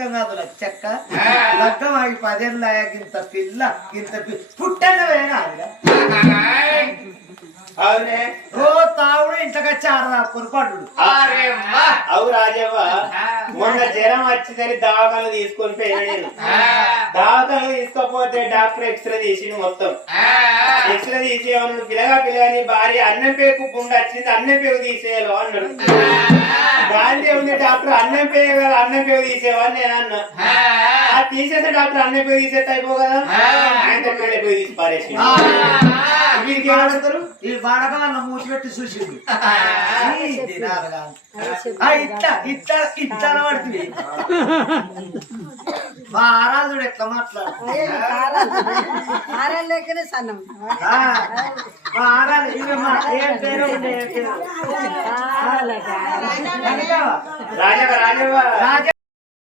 లగ్గం కాదు లచ్చక్క లగ్గం ఆగి 10 ఏళ్ళు అయ్యాక ఇంత పిల్ల పుట్టంగా వేనా అవునే ఓ తావుడు ఇంతకొచ్చి ఆడదాపుని పడు అవు రాజవ్వ మొన్న జ్వరం వచ్చిందని దవాఖాన తీసుకొని పోయినా నేను దవాఖాన తీసుకోపోతే డాక్టర్ ఎక్స్రే తీసిండు మొత్తం ఎక్స్రే తీసేయమన్నాడు పిల్లగాని భార్య అన్నం పేకు పుండు వచ్చింది అన్నం పేగు తీసేయాలి అన్నాడు గాంధీ ఉంది డాక్టర్ అన్నం పేగు కదా అన్నం పేగు తీసేవని నేను అన్నా ఆ తీసేస్తే డాక్టర్ అన్నం పేగు తీసేస్తే అయిపో కదా ఆయన పేగు తీసి పారేసి వీరికి ఏమడుతారు ఈ వాడకం అన్న మూసిపెట్టి చూసింది ఇట్లా పడుతుంది మా ఆరాధుడు ఎట్లా మాట్లాడు మా ఆరాధు రాజవ